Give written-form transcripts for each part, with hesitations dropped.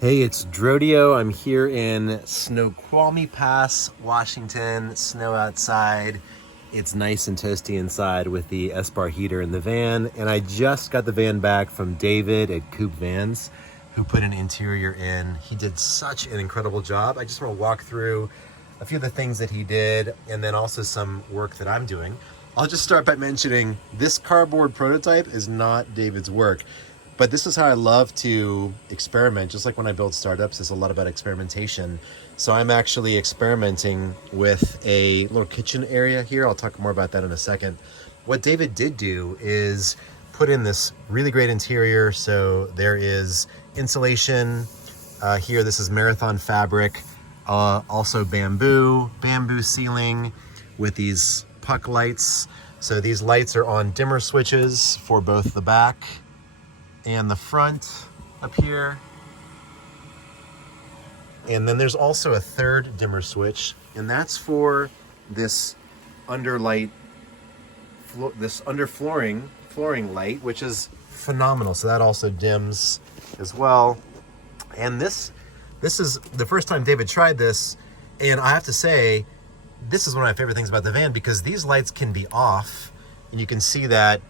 Hey, it's Drodio. I'm here in Snoqualmie Pass, Washington. Snow outside. It's nice and toasty inside with the S-Bar heater in the van. And I just got the van back from David at Coop Vans, who put an interior in. He did such an incredible job. I just want to walk through a few of the things that he did and then also some work that I'm doing. I'll just start by mentioning this cardboard prototype is not David's work. But this is how I love to experiment. Just like when I build startups, it's a lot about experimentation. So I'm actually experimenting with a little kitchen area here. I'll talk more about that in a second. What David did do is put in this really great interior. So there is insulation here. This is marathon fabric, also bamboo ceiling with these puck lights. So these lights are on dimmer switches for both the back and the front up here. And then there's also a third dimmer switch, and that's for this underflooring flooring light, which is phenomenal. So that also dims as well. And this is the first time David tried this, and I have to say, this is one of my favorite things about the van because these lights can be off, and you can see that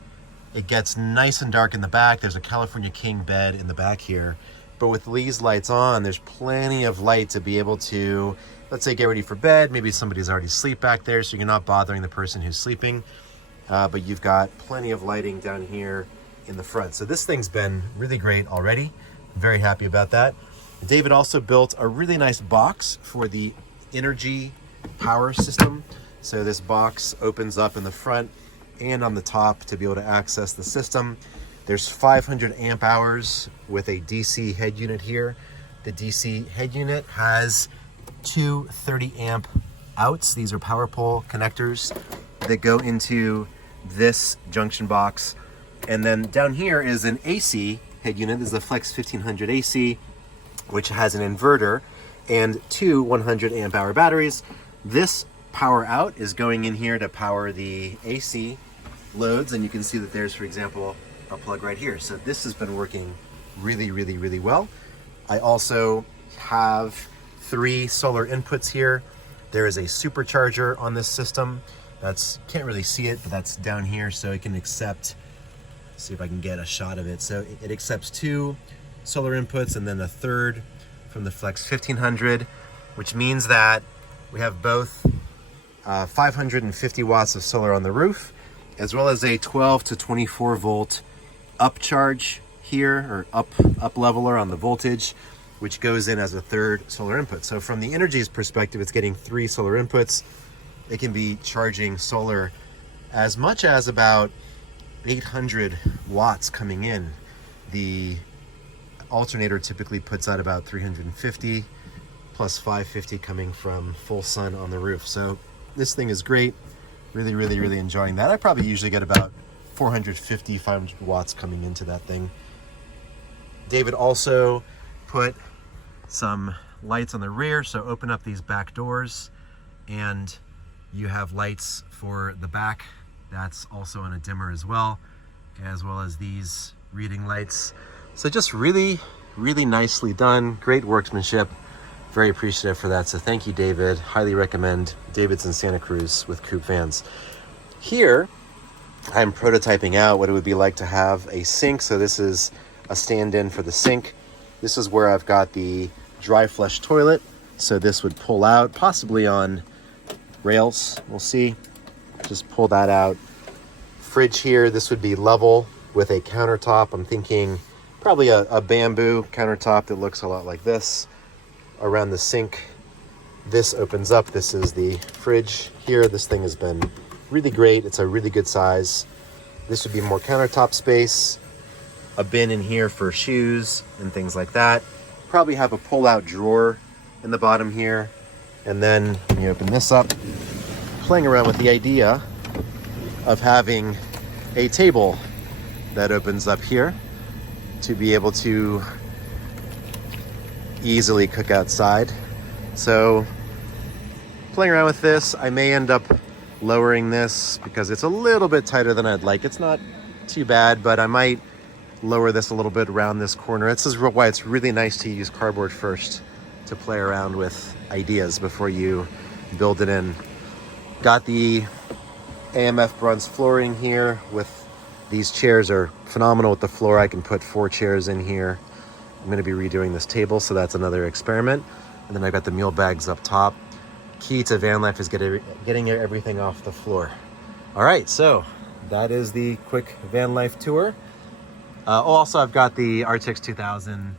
it gets nice and dark in the back. There's a California King bed in the back here. But with these lights on, there's plenty of light to be able to, let's say, get ready for bed. Maybe somebody's already asleep back there, so you're not bothering the person who's sleeping. But you've got plenty of lighting down here in the front. So this thing's been really great already. I'm very happy about that. David also built a really nice box for the energy power system. So this box opens up in the front and on the top to be able to access the system. There's 500 amp hours with a DC head unit here. The DC head unit has two 30 amp outs. These are power pole connectors that go into this junction box. And then down here is an AC head unit. This is the Flex 1500 AC, which has an inverter and two 100 amp hour batteries. This power out is going in here to power the AC loads, and you can see that there's, for example, a plug right here. So this has been working really, really, really well. I also have three solar inputs here. There is a supercharger on this system. Can't really see it, but that's down here, so it can accept, see if I can get a shot of it. So it accepts two solar inputs and then a third from the Flex 1500, which means that we have both 550 watts of solar on the roof, as well as a 12 to 24 volt upcharge here, or up leveler on the voltage, which goes in as a third solar input. So from the energy's perspective, it's getting three solar inputs. It can be charging solar as much as about 800 watts coming in. The alternator typically puts out about 350 plus 550 coming from full sun on the roof. So this thing is great. Really, really, really enjoying that. I probably usually get about 450, 500 watts coming into that thing. David also put some lights on the rear, so open up these back doors and you have lights for the back. That's also on a dimmer as well as these reading lights. So just really, really nicely done. Great workmanship. Very appreciative for that. So thank you, David. Highly recommend. David's in Santa Cruz with Coop Vans. Here, I'm prototyping out what it would be like to have a sink. So this is a stand-in for the sink. This is where I've got the dry flush toilet. So this would pull out, possibly on rails. We'll see. Just pull that out. Fridge here, this would be level with a countertop. I'm thinking probably a bamboo countertop that looks a lot like this. Around the sink, this opens up. This is the fridge here. This thing has been really great. It's a really good size. This would be more countertop space. A bin in here for shoes and things like that. Probably have a pull-out drawer in the bottom here. And then when you open this up, playing around with the idea of having a table that opens up here to be able to easily cook outside. So playing around with this, I may end up lowering this because it's a little bit tighter than I'd like. It's not too bad, but I might lower this a little bit around this corner. This is why it's really nice to use cardboard first to play around with ideas before you build it in. Got the AMF bronze flooring here with these chairs are phenomenal with the floor. I can put 4 chairs in here. I'm going to be redoing this table, so that's another experiment. And then I got the mule bags up top. Key to van life is getting everything off the floor. All right, so that is the quick van life tour. Also, I've got the RTX 2000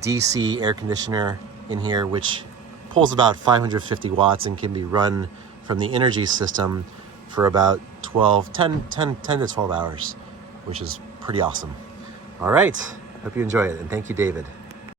DC air conditioner in here, which pulls about 550 watts and can be run from the energy system for about 10 to 12 hours, which is pretty awesome. All right, hope you enjoy it, and thank you, David.